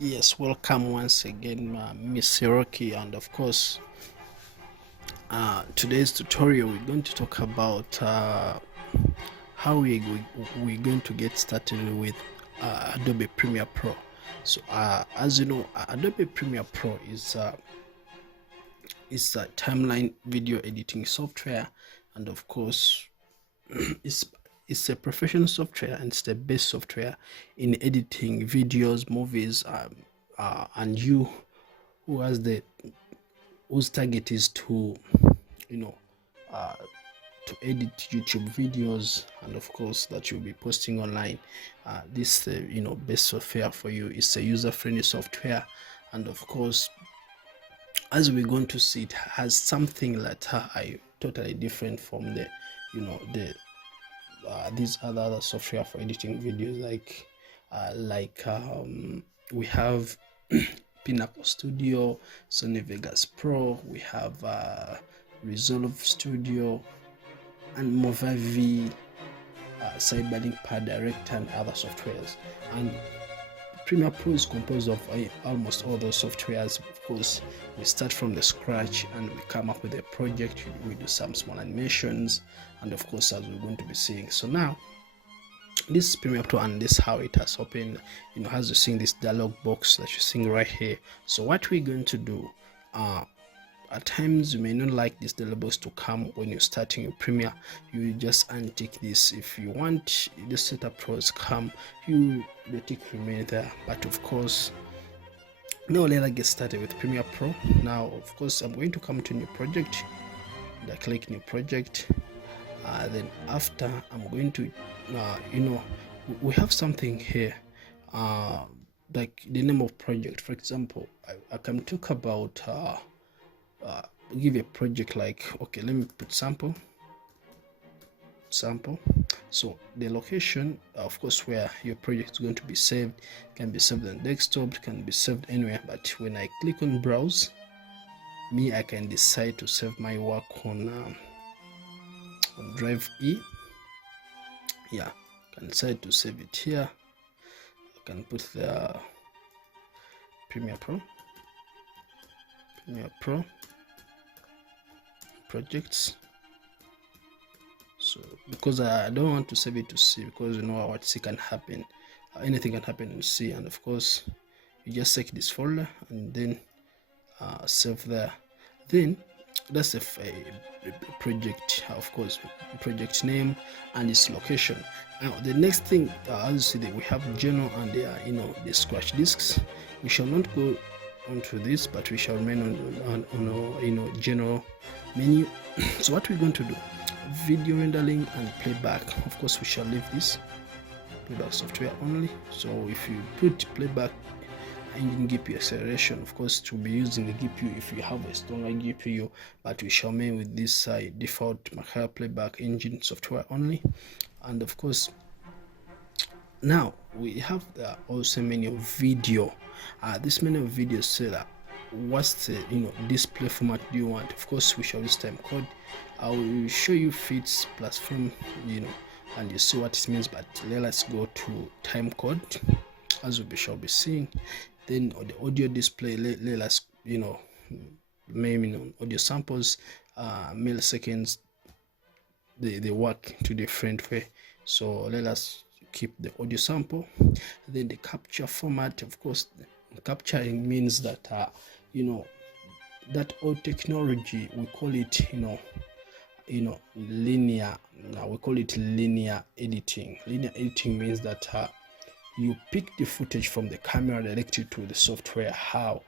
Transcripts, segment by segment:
Yes, welcome once again, Miss Hiroki, and of course, today's tutorial we're going to talk about how we're going to get started with Adobe Premiere Pro. So, as you know, Adobe Premiere Pro is a timeline video editing software, and of course, it's it's a professional software and it's the best software in editing videos, movies, and you who has the whose target is to you know uh, to edit YouTube videos, and of course that you'll be posting online. This best software for you. It's a user-friendly software, and of course, as we're going to see, it has something that are totally different from the the these other software for editing videos, we have Pinnacle Studio, Sony Vegas Pro, we have Resolve Studio, and Movavi, Cyberlink Pad Director, and other softwares. And Premiere Pro is composed of almost all those softwares. Of course, we start from the scratch and we come up with a project. We do some small animations, and of course, as we're going to be seeing. So now, this is Premiere Pro, and this is how it has opened. As you see this dialog box that you're seeing right here. So what we're going to do, at times you may not like this dialog box to come when you're starting your Premiere. You just untick this. If you want the setup pros come, the tick remain there. But of course, now let's get started with Premiere Pro. Now, of course, I'm going to come to new project, and I click new project. Then after, I'm going to we have something here, like the name of project. For example, I can talk about give a project like, okay, let me put sample. So the location, of course, where your project is going to be saved, can be saved on desktop, can be saved anywhere. But when I click on browse, I can decide to save my work on Drive E. Yeah, I can decide to save it here. I can put the Premiere Pro projects. So because I don't want to save it to C, because you know what C can happen, anything can happen in C. And of course, you just select this folder and then save there. Then that's a project, of course, project name and its location. Now the next thing, as you see that we have general and the scratch disks. We shall not go onto this, but we shall remain on general menu. So what we're going to do, video rendering and playback. Of course, we shall leave this playback software only. So if you put playback engine GPU acceleration, of course, to be using the GPU if you have a stronger GPU, but we shall remain with this default Macau playback engine software only. And of course, now we have also menu of video. This menu of video say that what's the display format do you want. Of course, we shall use time code. I will show you fits plus frame, and you see what it means. But let's go to time code, as we shall be seeing. Then the audio display, let's maybe audio samples, milliseconds, they work to different way. So let us keep the audio sample. Then the capture format, of course, capturing means that that old technology, we call it linear. We call it linear editing. Linear editing means that you pick the footage from the camera directly to the software. How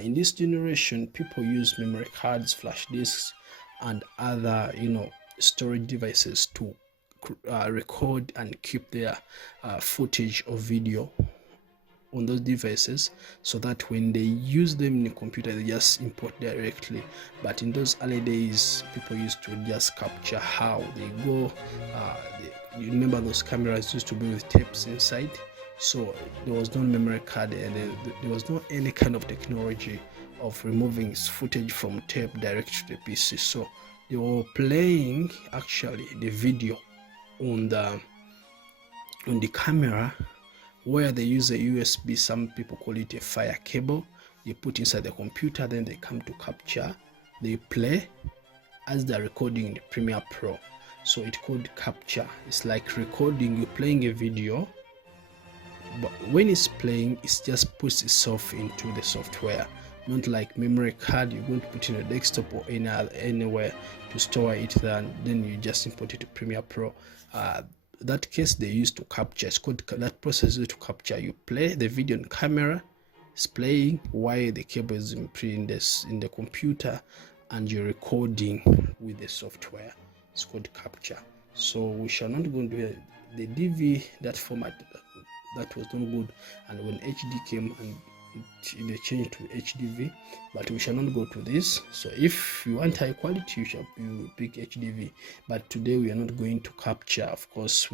in this generation, people use memory cards, flash disks, and other storage devices to record and keep their footage of video on those devices, so that when they use them in the computer, they just import directly. But in those early days, people used to just capture how they go. You remember those cameras used to be with tapes inside, so there was no memory card, and there was no any kind of technology of removing footage from tape direct to the PC. So they were playing actually the video on the camera where they use a USB, some people call it a fire cable. They put inside the computer, then they come to capture, they play as they're recording in the Premiere Pro. So it's called capture. It's like recording, you're playing a video, but when it's playing, it just puts itself into the software, not like memory card you're going to put in a desktop or anywhere to store it, then you just import it to Premiere Pro. That case they use to capture, it's called, that process is to capture. You play the video on camera, it's playing while the cable is in the computer, and you're recording with the software. It's called capture. So we shall not go into the DV, that format that was not good, and when HD came and they changed to HDV, but we shall not go to this. So if you want high quality, you pick HDV, but today we are not going to capture. Of course,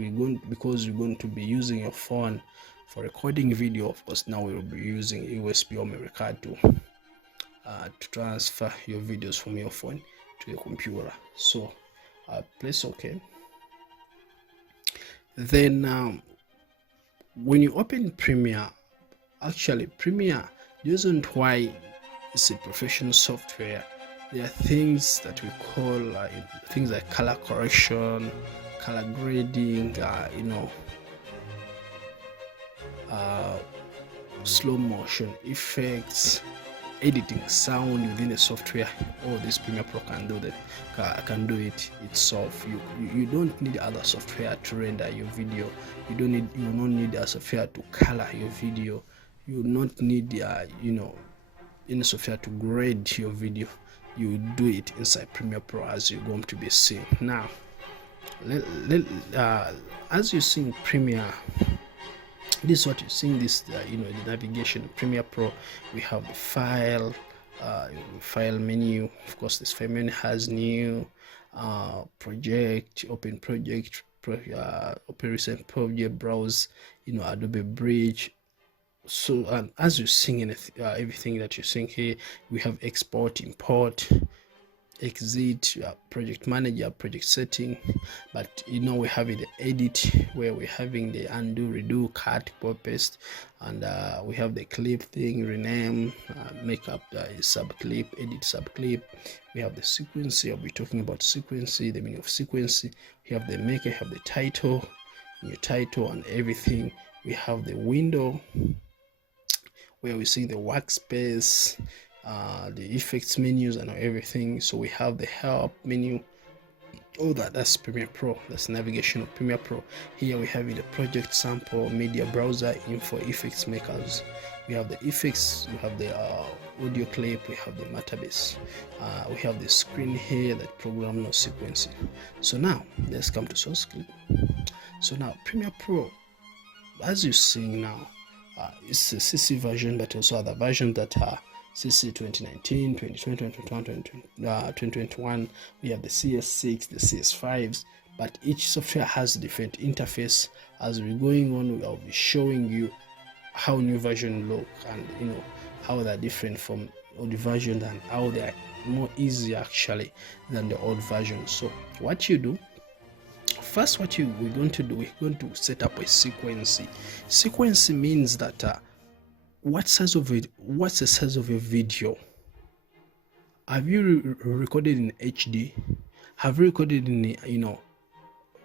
because we're going to be using your phone for recording video. Of course, now we will be using USB or memory card to transfer your videos from your phone to your computer. So press OK. Then when you open Premiere, actually Premiere, the reason why it's a professional software, there are things that we call things like color correction, color grading, slow motion effects, editing sound within the software. All this Premiere Pro can do it itself. You don't need other software to render your video. You will not need a software to color your video. You will not need any software to grade your video. You do it inside Premiere Pro, as you're going to be seeing now. As you see in Premiere, this is what you're seeing. This the navigation in Premiere Pro. We have the file menu. Of course, this file menu has new project, open project, open recent project, browse, Adobe Bridge. So as you're seeing everything that you're seeing here, we have export, import, exit, project manager, project setting, but we have the edit, where we're having the undo, redo, cut, copy, paste, and we have the clip thing, rename, make up sub clip, edit sub clip. We have the sequence. I'll be talking about sequence, the meaning of sequence. We have the maker, have the title, new title, and everything. We have the window, where we see the workspace, the effects menus and everything. So we have the help menu. All that's Premiere Pro. That's navigation of Premiere Pro. Here we have the project sample, media browser, info, effects makers. We have the effects, we have the audio clip, we have the matabase, we have the screen here, that program no sequencing. So now let's come to source clip. So now Premiere Pro, as you're seeing now, it's a CC version, but also other versions that are CC 2019, 2020, 2021. We have the CS6, the CS5s, but each software has a different interface. As we're going on, I'll be showing you how new version look, and how they're different from old version, and how they're more easy actually than the old version. So what you do first, we're going to do, we're going to set up a sequence. Sequence means that what's the size of your video? Have you recorded in HD? Have you recorded in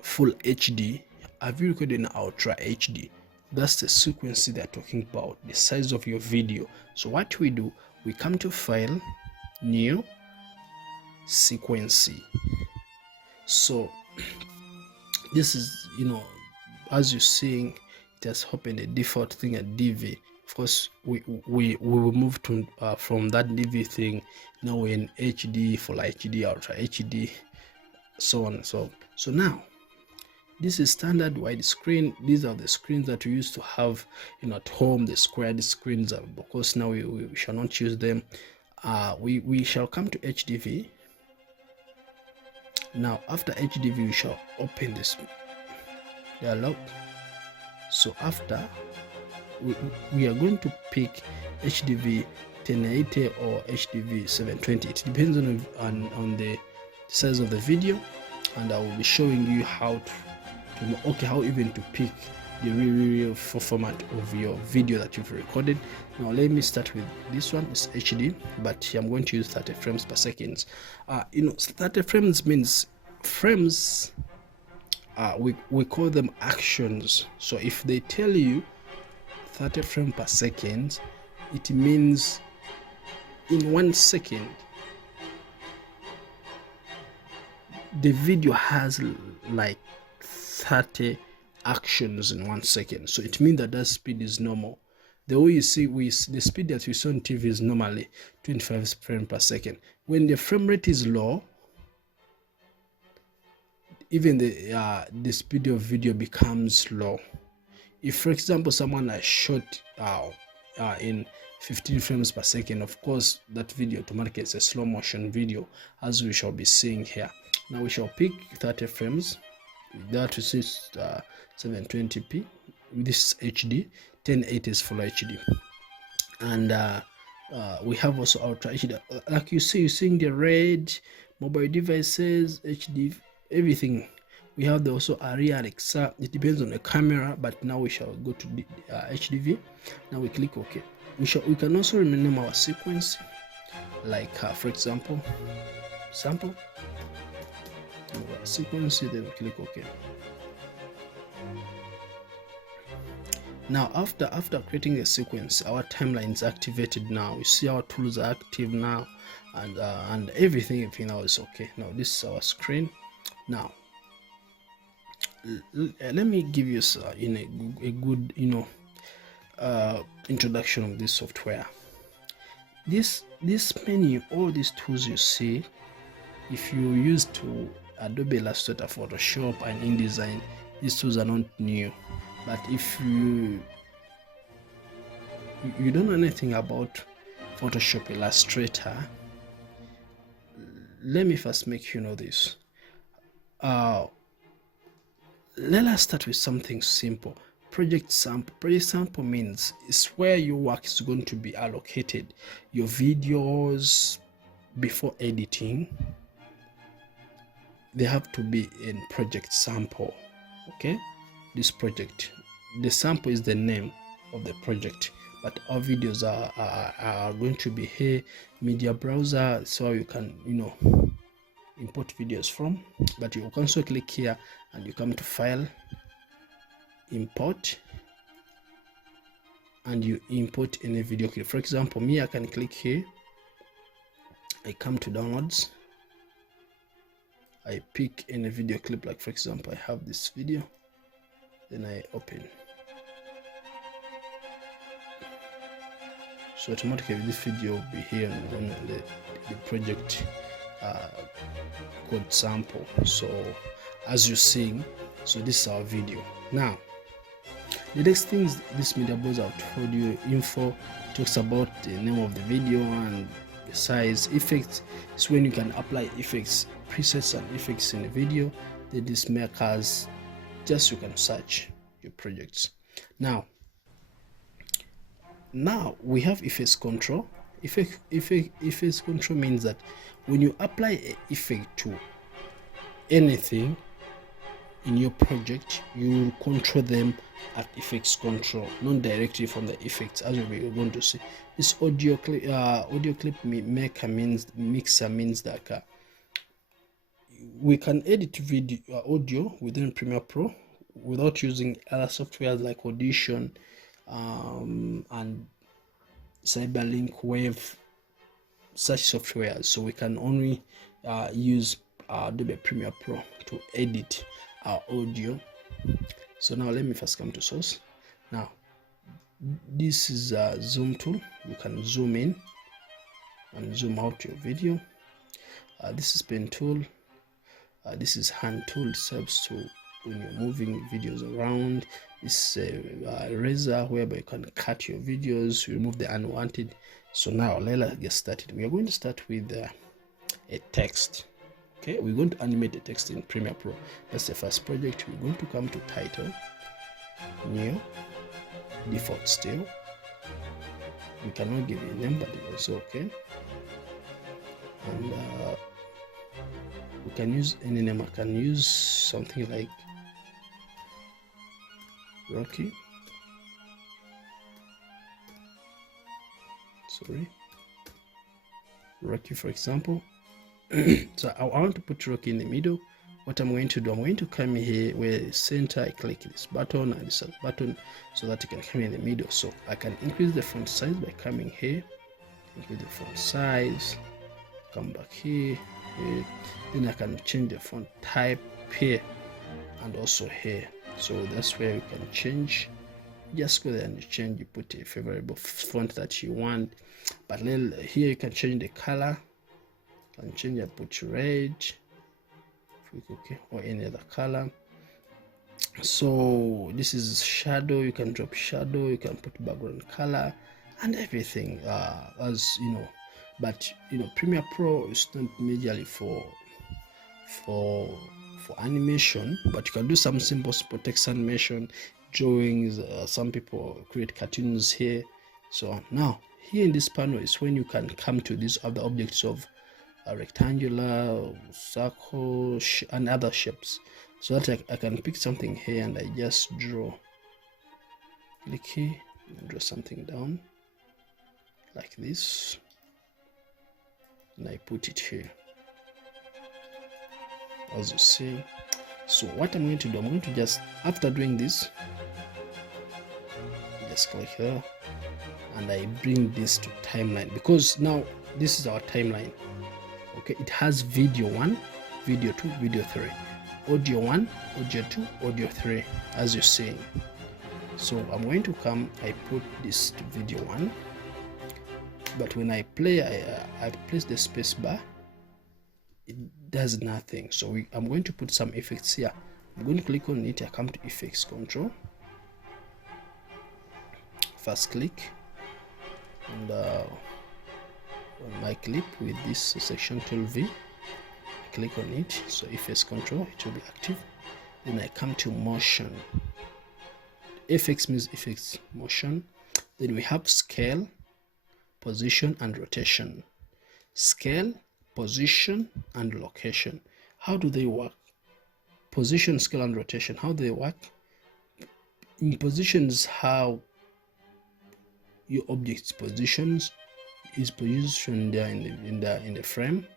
full HD? Have you recorded in Ultra HD? That's the sequence they're talking about, the size of your video. So what we do, we come to File, New, Sequence. So this is, as you're seeing, it has opened a default thing at DV. Of course, we will move to from that DV thing. Now we're in HD, full HD, Ultra HD, so on and so on. So now, this is standard widescreen. These are the screens that we used to have at home, the squared screens. Of course, now we shall not choose them. We shall come to HDV. Now after HDV, we shall open this dialog. So after, we are going to pick HDV 1080 or HDV 720. It depends on the size of the video, and I will be showing you how even to pick the real format of your video that you've recorded. Now let me start with this one. It's HD, but I'm going to use 30 frames per second. 30 frames means frames, we call them actions. So if they tell you 30 frames per second, it means in 1 second the video has like 30 actions in 1 second. So it means that speed is normal. The way you see, the speed that we saw on TV is normally 25 frames per second. When the frame rate is low, even the speed of video becomes low. If, for example, someone has shot in 15 frames per second, of course that video automatically is a slow motion video, as we shall be seeing here. Now we shall pick 30 frames. That is 720p. This is HD. 1080 is full HD, and we have also ultra HD. Like you see, you're seeing the red mobile devices, HD, everything. We have also ARRI, Alexa. It depends on the camera, but now we shall go to the HDV. Now we click OK. We can also rename our sequence, like for example, sample sequence. Then we click OK. Now after creating a sequence, our timeline is activated. Now you see our tools are active now, and everything now is okay. Now this is our screen. Now let me give you a good introduction of this software. This menu, all these tools you see, if you use to Adobe Illustrator, Photoshop, and InDesign, these tools are not new. But if you don't know anything about Photoshop, Illustrator, let me first make you know this. Let us start with something simple. Project sample. Project sample means it's where your work is going to be allocated. Your videos, before editing, they have to be in project sample. Okay, this project, the sample is the name of the project, but our videos are going to be here. Media browser, so you can import videos from, but you can also click here and you come to file, import, and you import any video clip. For example, me, I can click here, I come to downloads, I pick any video clip. Like for example, I have this video, then I open. So automatically this video will be here on the project code sample. So as you're seeing, so this is our video. Now the next thing is this media browser told you info, talks about the name of the video and the size. Effects is when you can apply effects, presets and effects in the video. Then this makers, just you can search your projects. Now we have effects control. Effects control means that when you apply an effect to anything in your project, you will control them at effects control, not directly from the effects, as we're going to see. This audio clip mixer means that we can edit video audio within Premiere Pro without using other softwares like Audition and Cyberlink, Wave, such softwares. So we can only use Adobe Premiere Pro to edit our audio. So now let me first come to source. Now this is a zoom tool. You can zoom in and zoom out your video. This is pen tool. This is hand tool. It helps to when you're moving videos around. This is a eraser whereby you can cut your videos, remove the unwanted. So now let's get started. We are going to start with a text. Okay, we're going to animate the text in Premiere Pro. That's the first project. We're going to come to title, new, default still. We cannot give a name, but it's also okay. And we can use any name. I can use something like Rocky. Sorry, Rocky, for example. So I want to put Rocky in the middle. What I'm going to do, I'm going to come here where center, I click this button and this button so that it can come in the middle. So I can increase the font size by coming here, increase the font size, come back here, then I can change the font type here and also here. So that's where you can change. Just go there and change, you put a favorable font that you want. But here you can change the color. You can change, I put red, okay, or any other color. So this is shadow, you can drop shadow, you can put background color and everything, as you know. But you know, Premiere Pro is not majorly for animation, but you can do some simple text animation, drawings. Some people create cartoons here. So now here in this panel is when you can come to these other objects of rectangular, circle, and other shapes, so that I can pick something here and I just draw. Click here and draw something down like this, and I put it here, as you see. So what I'm going to do, I'm going to just, after doing this, just click here and I bring this to timeline, because now this is our timeline. Okay, it has video 1, video 2, video 3, audio 1, audio 2, audio 3, as you're seeing. So I'm going to come, I put this to video 1, but when I play, I place the space bar, it does nothing. So I'm going to put some effects here. I'm going to click on it, I come to effects, control, first click, and on my clip with this section tool V, click on it, so effects control, it will be active. Then I come to motion. Effects means effects, motion. Then we have scale, position and rotation. Scale, position and location. How do they work? Position, scale and rotation, how do they work? In position is how your object's positions is positioned there in the frame.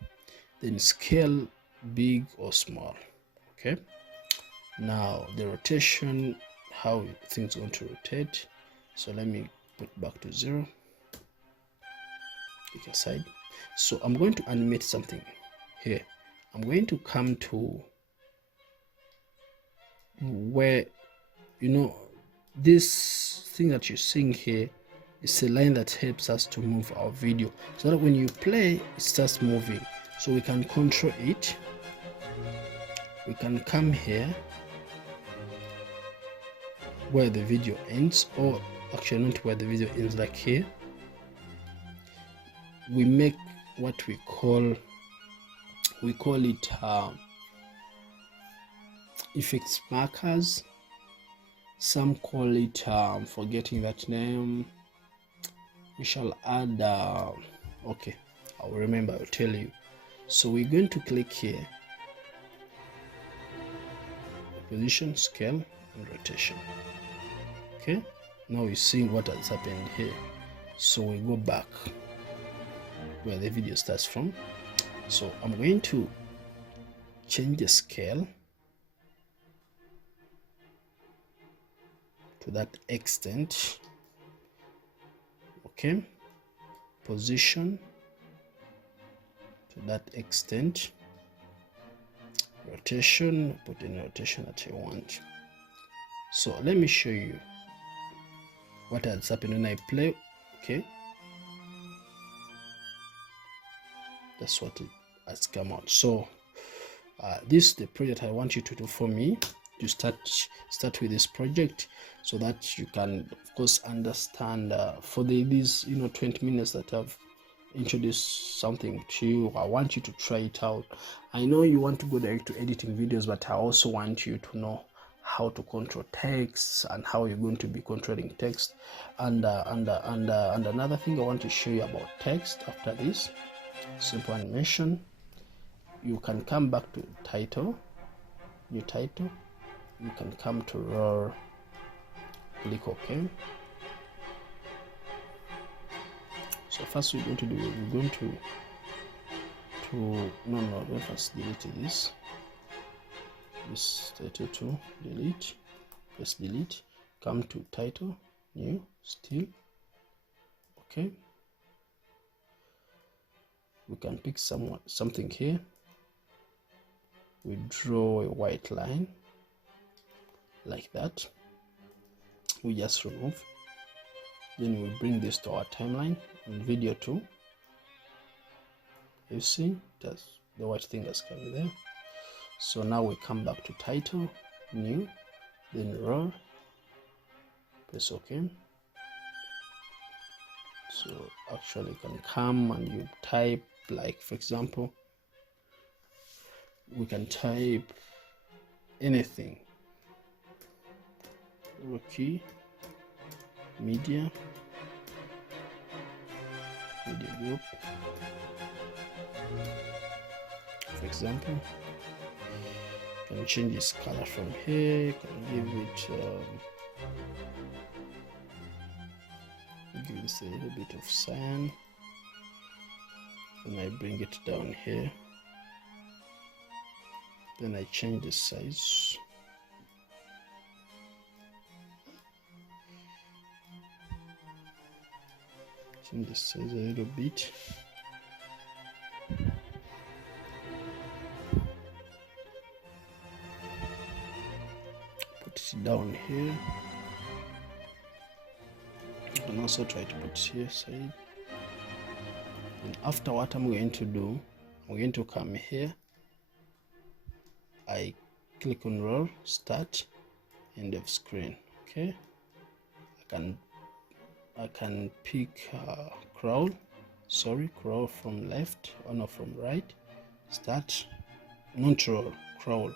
Then scale, big or small. Okay, now the rotation, how things are going to rotate. So let me put back to 0, click aside. So I'm going to animate something here. I'm going to come to where, you know, this thing that you're seeing here is a line that helps us to move our video, so that when you play, it starts moving. So we can control it. We can come here where the video ends, or actually not where the video ends, like here. We make what we call it effects markers. Some call it forgetting that name. We shall add okay, I'll remember, I'll tell you. So we're going to click here, position, scale and rotation. Okay, now we're seeing what has happened here. So we go back where the video starts from. So I'm going to change the scale to that extent. Okay, position to that extent, rotation, put in rotation that you want. So let me show you what has happened when I play. Okay, that's what it has come out. So this is the project I want you to do for me. You start with this project, so that you can of course understand for these 20 minutes that I've introduced something to you. I want you to try it out. I know you want to go direct to editing videos, but I also want you to know how to control text and how you're going to be controlling text. And another thing I want to show you about text after this simple animation, you can come back to title, new title. You can come to roll click OK. So first we're going to do, we're going to let us delete this title to delete. Press delete, come to title, new, still. Okay, we can pick something here. We draw a white line like that. We just remove. Then we bring this to our timeline and video 2. You see, the white thing has come there. So now we come back to title, new, then roll, press OK. So actually you can come and you type, like for example, we can type anything. Rocky media group, for example. You can change this color from here. You can give this a little bit of cyan, and I bring it down here. Then I change the size. Change the size a little bit. Put it down here. You can also try to put it here side. And after what I'm going to do, I'm going to come here. I click on roll, start, end of screen. Okay, I can pick crawl from left or not from right, start, not roll, crawl.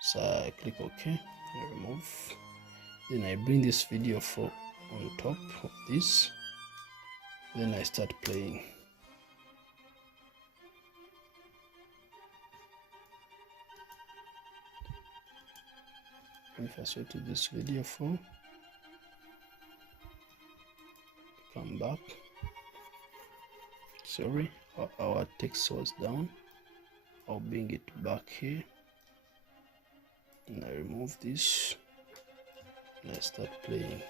So I click OK, I remove. Then I bring this video on top of this. Then I start playing. If I switch to this video for, come back. Sorry, our text was down. I'll bring it back here, and I remove this, and I start playing.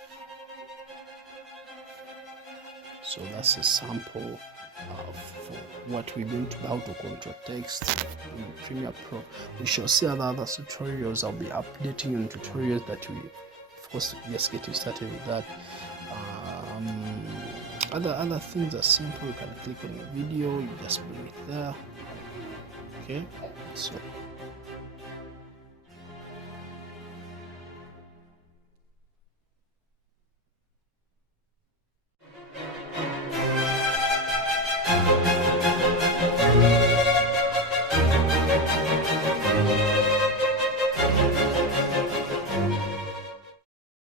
So that's a sample for what we're going to do, how to control text in Premiere Pro. We shall see other tutorials. I'll be updating on tutorials that we, of course, just get you started with that. Other things are simple. You can click on a video, you just bring it there. Okay, so